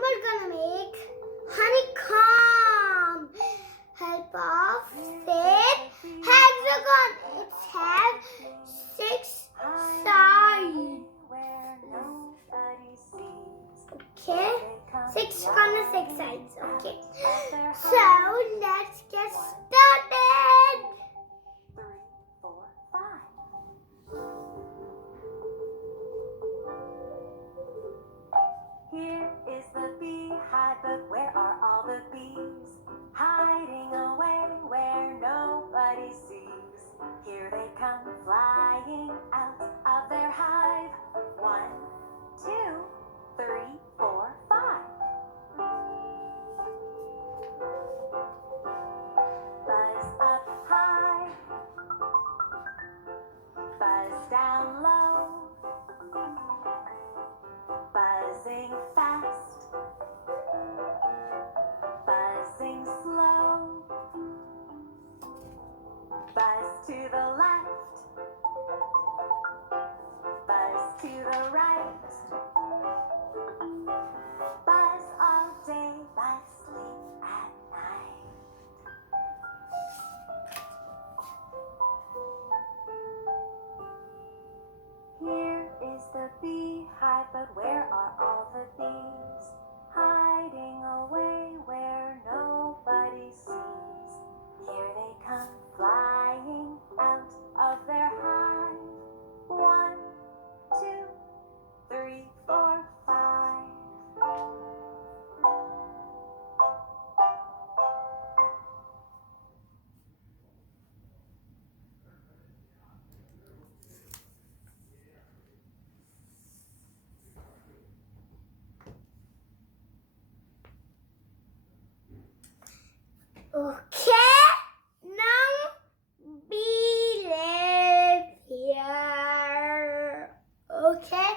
we're gonna make honeycomb. Help of shape hexagon. It has 6 sides. Okay, 6 corners, 6 sides. Okay, so let's get started. 3, 4, 5. Here is the beehive, but where are all the bees? Hiding away where nobody sees. Here they come flying out of their hive. 1, 2, 3, 4, 5. Buzz up high, buzz down low, buzzing fast, buzzing slow, buzz to the left, buzz to the right, buzz all day but sleep at night. Here is the beehive, but where are all the bees? Hiding away where nobody sees. Here they come flying out of their hive. 1, 2, 3, 4, 5. Okay, now we live here. Okay,